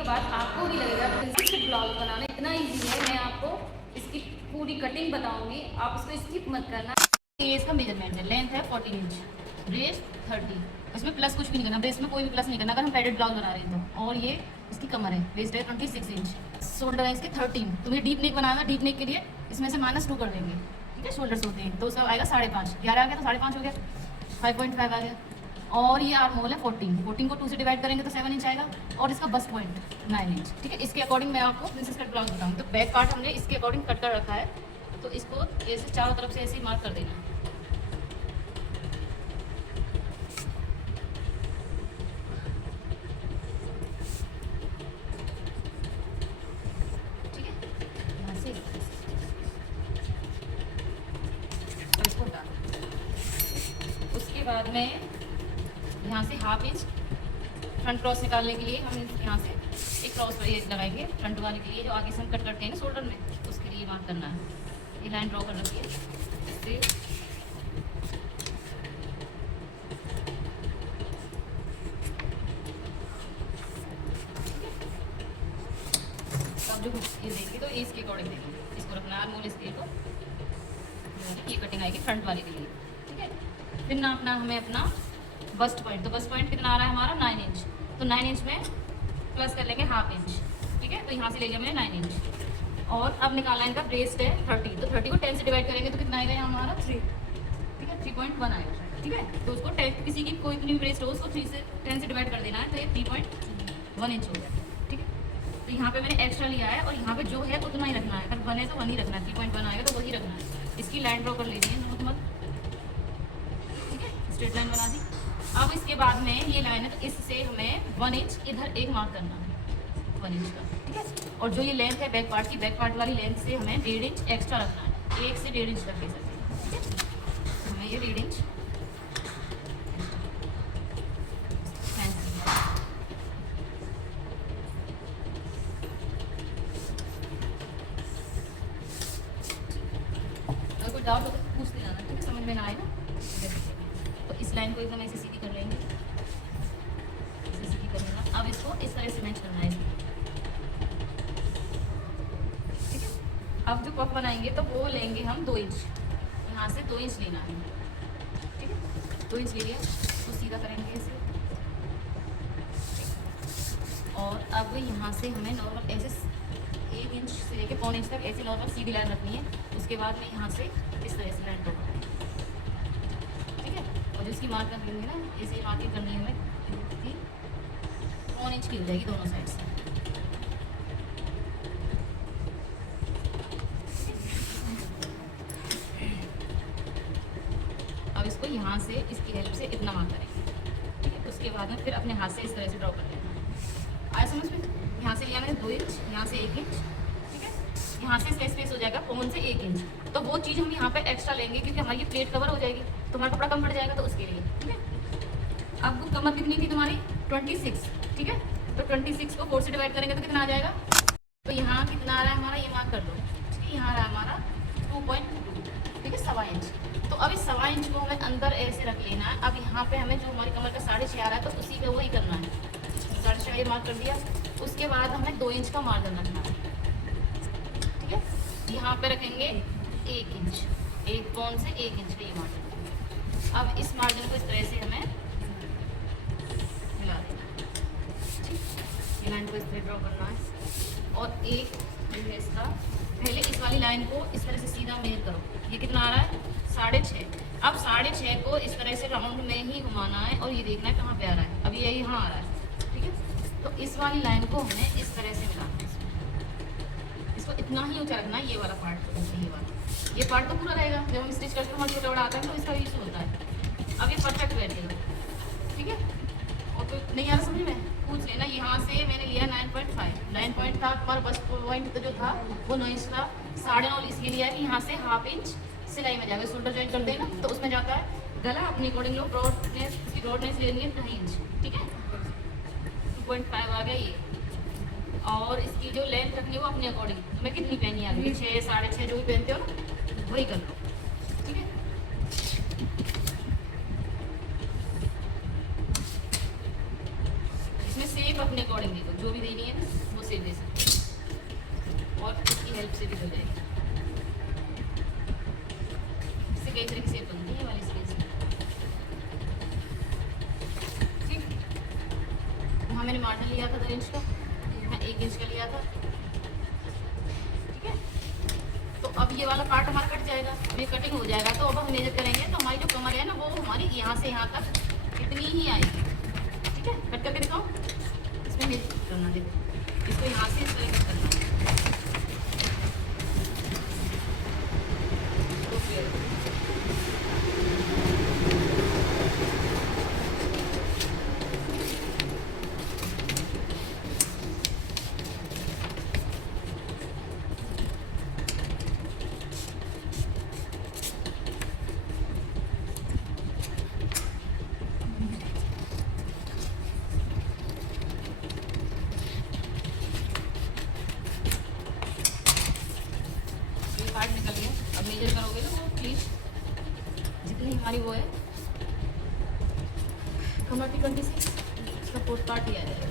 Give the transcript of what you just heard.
के बाद आपको भी लगेगा कि ब्लाउज बनाना इतना ईजी है। मैं आपको इसकी पूरी कटिंग बताऊंगी, आप उसको स्किप मत करना। ये इसका मेजरमेंट है, लेंथ है 14 इंच, ब्रेस्ट 30, इसमें प्लस कुछ भी नहीं करना, ब्रेस्ट में कोई भी प्लस नहीं करना अगर हम पैडेड ब्लाउज बना रहे हैं तो। और ये इसकी कमर है, वेस्ट है 26 इंच, शोल्डर है इसके 13। तुम्हें डीप नेक बनाना, डीप नेक के लिए इसमें से -2 कर देंगे, ठीक है। शोल्डर्स होते हैं तो उसका आएगा 5.5, 11 आ गया तो 5.5 हो गया, 5.5 आ गया। और ये आर्म होल है 14 को 2 से डिवाइड करेंगे तो 7 इंच आएगा। और इसका बस्ट पॉइंट 9 इंच, ठीक है। इसके अकॉर्डिंग मैं आपको प्रिंसेस कट ब्लाउज बताऊँ तो बैक पार्ट हमने इसके अकॉर्डिंग कट कर रखा है, तो इसको ऐसे चारों तरफ से ऐसे ही मार्क कर देना, ठीक है। यहाँ से इसको उतार, उसके बाद में यहाँ से ½ इंच फ्रंट क्रॉस निकालने के लिए हम यहाँ से एक क्रॉस लगाएंगे फ्रंट वाले के लिए, जो आगे से हम कट करते हैं ना शोल्डर में, उसके लिए मार्क करना है। ये लाइन ड्रॉ कर रखिए इससे, अब जो ये देंगे तो इसके अकॉर्डिंग देंगे, इसको रखना है आर्म इसके को, ये कटिंग आएगी फ्रंट वाले के लिए, ठीक है। फिर नापना हमें अपना बस्ट पॉइंट, तो बस्ट पॉइंट कितना आ रहा है हमारा 9 इंच, तो 9 इंच में प्लस कर लेंगे ½ इंच, ठीक है। तो यहाँ से ले लिया मैंने 9 इंच। और अब निकालना इनका ब्रेस्ट है 30, तो 30 को 10 से डिवाइड करेंगे तो कितना आएगा यहाँ हमारा 3, ठीक है, 3.1 आएगा, ठीक है। तो उसको 10, किसी की कोई भी ब्रेस्ट हो उसको 3 से 10 से डिवाइड कर देना है, तो ये 3.1 इंच हो गया, ठीक है। तो यहाँ पे मैंने एक्स्ट्रा लिया है और यहाँ पे जो है उतना ही रखना है, अगर 1 है तो 1 ही रखना है, 3.1 आएगा तो वही रखना है। इसकी लाइन ड्रॉ कर लेनी है नॉर्मल, ठीक है, स्ट्रेट लाइन बना दी। अब इसके बाद में ये लाइन है तो इससे हमें 1 इंच इधर एक मार्क करना है, 1 इंच का, ठीक है। और जो ये लेंथ है बैक पार्ट की, बैक पार्ट वाली लेंथ से हमें 1.5 इंच एक्स्ट्रा रखना है, 1 से 1.5 इंच रख ले सकते हैं, ठीक है। हमें ये 1.5 इंच अगर कोई डाउट हो तो पूछ लेना, ठीक है, समझ में ना आए ना। तो इस लाइन को एकदम ऐसे सीधी कर लेंगे, ऐसे सीधी कर लेना। अब इसको इस तरह से मैच करना है, ठीक है। अब जो पफ बनाएंगे तो वो लेंगे हम 2 इंच, यहाँ से 2 इंच लेना है, ठीक है। 2 इंच ले लिया, तो सीधा करेंगे ऐसे। और अब यहाँ से हमें नॉर्मल ऐसे 1 इंच से लेके 1.25 इंच तक ऐसे नॉर्मल सीधी लाइन रखनी है। उसके बाद में यहाँ से इस तरह से लाइन ड्रॉ करनी है, ठीक है। और जो इसकी मार्किंग करनी है ना, ऐसे मार्किंग करनी है हमें, 1 इंच की हो जाएगी दोनों साइड से। अब इसको यहाँ से इसकी हेल्प से इतना मार्क करेंगे, ठीक है। उसके बाद में फिर अपने हाथ से इस तरह से ड्रॉ कर लेना है। आया समझ में? यहाँ से लिया मैंने 2 इंच, यहाँ से 1 इंच, ठीक है। यहाँ से इसका स्पेस हो जाएगा पौन से 1 इंच, तो वो चीज़ हम यहाँ पे एक्स्ट्रा लेंगे क्योंकि हमारी प्लेट कवर हो जाएगी तो हमारा कपड़ा कम बढ़ जाएगा, तो उसके लिए, ठीक है। अब कमर कितनी थी तुम्हारी 26, ठीक है। तो 26 को 4 से डिवाइड करेंगे तो कितना आ जाएगा, तो यहाँ कितना आ रहा है हमारा, ये मार्क कर लो, ठीक है। यहाँ आ रहा है हमारा 2.2, ठीक है, 1.25 इंच। तो अब इस 1.25 इंच को हमें अंदर ऐसे रख लेना है। अब यहाँ पे हमें जो हमारी कमर का 6.5 आ रहा है तो उसी पे वही करना है, 6.5 ये मार्क कर दिया। उसके बाद हमें 2 इंच का मार्जिन रखना है, ठीक है। यहाँ पे रखेंगे 1 इंच, 1 पौन से 1 इंच का ये मार्जिन। अब इस मार्जिन को इस तरह से हमें मिला देना है, ठीक। ये लाइन को इस तरह ड्रॉ करना है। और एक जो है इसका, पहले इस वाली लाइन को इस तरह से सीधा मेल करो, ये कितना आ रहा है 6.5। अब 6.5 को इस तरह से राउंड में ही घुमाना है और ये देखना है कहाँ पे आ रहा है। अब ये यहाँ आ रहा है, ठीक है। तो इस वाली लाइन को हमें इस तरह से मिलाना है, इसको इतना ही ऊंचा रखना है, ये वाला पार्ट, ये पार्ट तो पूरा रहेगा। जब हम स्टिच करते हैं हमारा छोटा बड़ा आता है तो इसका यूज होता है। अब ये परफेक्ट बैठेगा, ठीक है। और तो नहीं आ रहा समझ में, पूछ लेना। यहाँ से मैंने लिया 9.5, 9 पॉइंट था हमारा बस्ट पॉइंट, तो जो था वो 9 इंच था। 9.5 इसलिए लिया कि यहाँ से ½ इंच सिलाई में जाएगा, शोल्डर जॉइंट करते हैं ना तो उसमें जाता है। गला अपने अकॉर्डिंग लो, ब्रॉडनेस, इसकी ब्रॉडनेस लेनी है 2.5 इंच, ठीक है। 2.5 आ गया ये। और इसकी जो लेंथ रखनी है वो अपने अकॉर्डिंग, तुम्हें कितनी पहनी है, 6, 6.5 जो भी पहनते हो ना वही कर लो, ठीक है। इसमें सेप अपने अपने अकॉर्डिंग दे दो, जो भी देनी है वो सेव दे सकते हो और इसकी हेल्प से भी हो जाएगी। इससे कई तरह की सेव बनती है वाली स्केल से। ठीक, वहाँ मैंने मार्जिन लिया था 2 इंच का, मैं 1 इंच का लिया था। ठीक है, तो अब ये वाला पार्ट हमारा कट जाएगा, अब ये कटिंग हो जाएगा। तो अब हम मेजर करेंगे तो हमारी जो कमर है ना वो हमारी यहाँ से यहाँ तक इतनी ही आएगी। ठीक है, कट करके दिखाओ, इसमें मेजर करना, देखो इसको यहाँ से इस तरह कट करना है। पार्ट निकल गया, अब मेजर करोगे ना वो प्लीज जितनी हमारी वो है कमर की 26 इसका 4th पार्ट ही आ जाएगा।